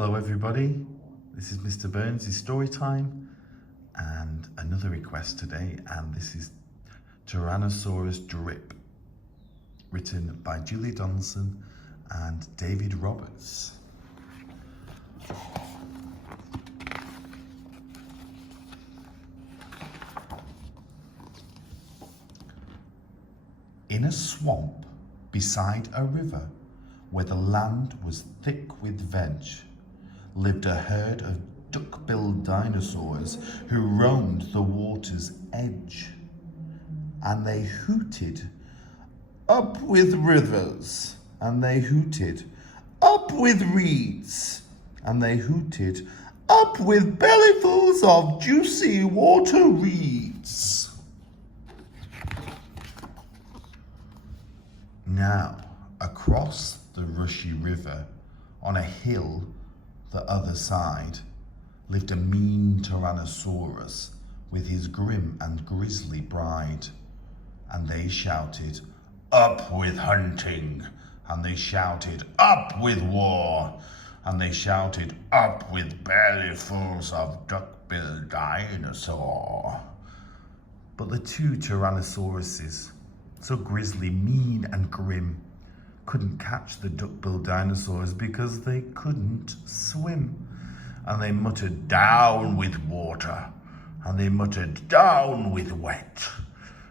Hello everybody, this is Mr. Burns' Storytime and another request today, and this is Tyrannosaurus Drip, written by Julie Donaldson and David Roberts. In a swamp beside a river, where the land was thick with veg, lived a herd of duck-billed dinosaurs who roamed the water's edge. And they hooted, "Up with rivers!" And they hooted, "Up with reeds!" And they hooted, "Up with bellyfuls of juicy water reeds!" Now, across the rushy river, on a hill the other side, lived a mean Tyrannosaurus with his grim and grisly bride. And they shouted, "Up with hunting!" And they shouted, "Up with war!" And they shouted, "Up with bellyfuls of duck-billed dinosaur!" But the two Tyrannosauruses, so grisly, mean and grim, couldn't catch the duck-billed dinosaurs because they couldn't swim. And they muttered, "Down with water!" And they muttered, "Down with wet!"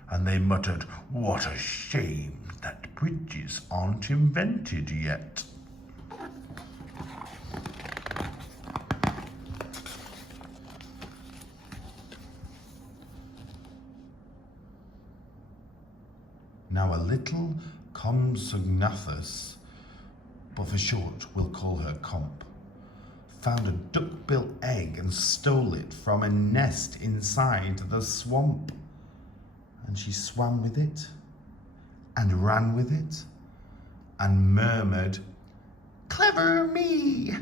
And they muttered, "What a shame that bridges aren't invented yet." Now a little Compsognathus, but for short we'll call her Comp, found a duck-bill egg and stole it from a nest inside the swamp. And she swam with it, and ran with it, and murmured, "Clever me!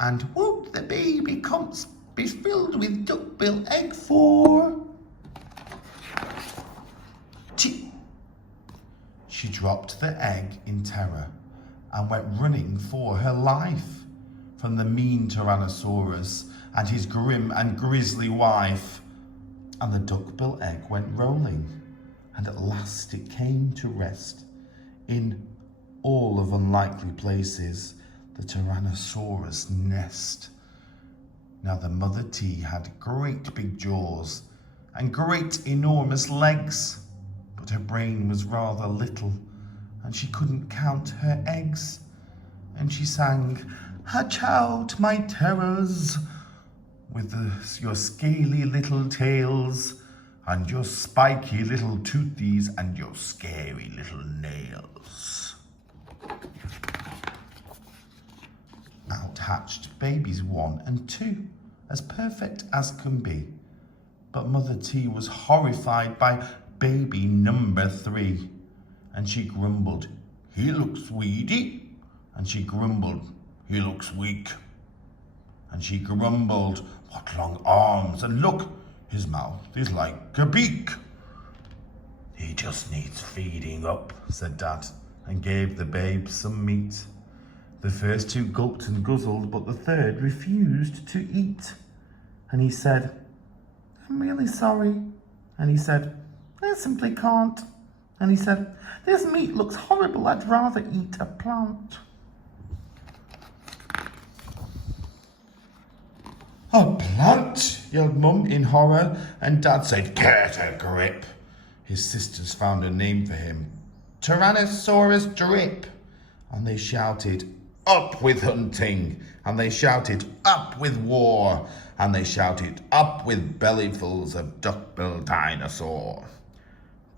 And won't the baby Comps be filled with duck-bill egg for?" She dropped the egg in terror and went running for her life from the mean Tyrannosaurus and his grim and grisly wife. And the duck-bill egg went rolling, and at last it came to rest in all of unlikely places, the Tyrannosaurus nest. Now the mother T had great big jaws and great enormous legs, but her brain was rather little, and she couldn't count her eggs. And she sang, "Hatch out, my terrors, with your scaly little tails, and your spiky little toothies, and your scary little nails." Out hatched babies 1 and 2, as perfect as can be. But Mother T was horrified by baby number 3, and she grumbled, "He looks weedy," and she grumbled, "He looks weak," and she grumbled, "What long arms, and look, his mouth is like a beak." "He just needs feeding up," said Dad, and gave the babe some meat. The first 2 gulped and guzzled, but the third refused to eat. And he said, "I'm really sorry." And he said, "I simply can't." And he said, "This meat looks horrible. I'd rather eat a plant." "A plant?" yelled Mum in horror, and Dad said, "Get a grip." His sisters found a name for him, Tyrannosaurus Drip. And they shouted, "Up with hunting!" And they shouted, "Up with war!" And they shouted, "Up with bellyfuls of duck-billed dinosaur!"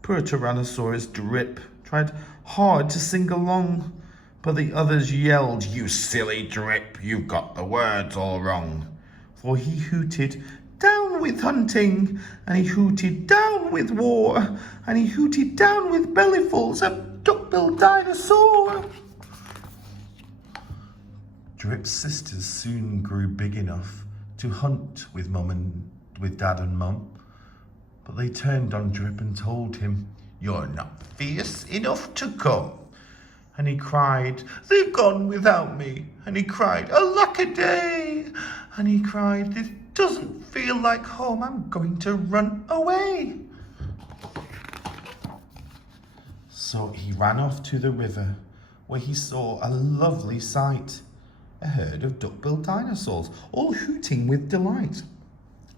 Poor Tyrannosaurus Drip tried hard to sing along, but the others yelled, "You silly Drip, you've got the words all wrong." For he hooted, "Down with hunting!" And he hooted, "Down with war!" And he hooted, "Down with bellyfuls of duck-billed dinosaur!" Drip's sisters soon grew big enough to hunt with Dad and Mum. But they turned on Drip and told him, "You're not fierce enough to come." And he cried, "They've gone without me." And he cried, "Alack-a-day." And he cried, "This doesn't feel like home. I'm going to run away." So he ran off to the river, where he saw a lovely sight. A herd of duck-billed dinosaurs, all hooting with delight.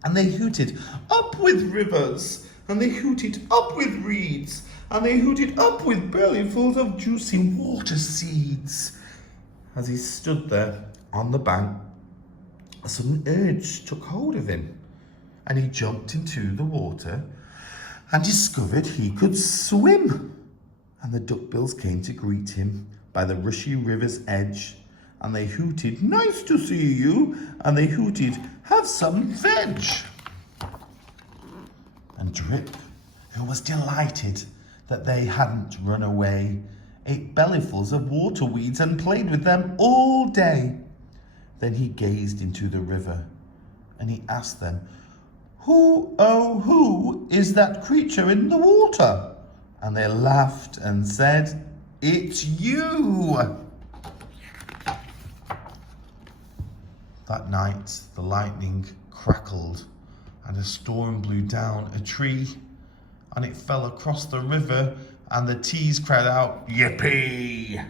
And they hooted, "Up with rivers!" And they hooted, "Up with reeds!" And they hooted, "Up with bellyfuls of juicy water seeds." As he stood there on the bank, a sudden urge took hold of him, and he jumped into the water and discovered he could swim. And the duckbills came to greet him by the rushy river's edge, and they hooted, "Nice to see you!" And they hooted, "Have some veg!" And Drip, who was delighted that they hadn't run away, ate bellyfuls of water weeds and played with them all day. Then he gazed into the river, and he asked them, "Who, oh who is that creature in the water?" And they laughed and said, "It's you!" That night the lightning crackled and a storm blew down a tree, and it fell across the river, and the T's cried out, "Yippee!"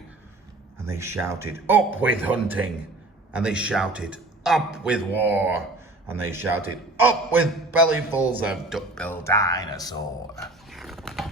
And they shouted, "Up with hunting!" And they shouted, "Up with war!" And they shouted, "Up with bellyfuls of duck-billed dinosaur!"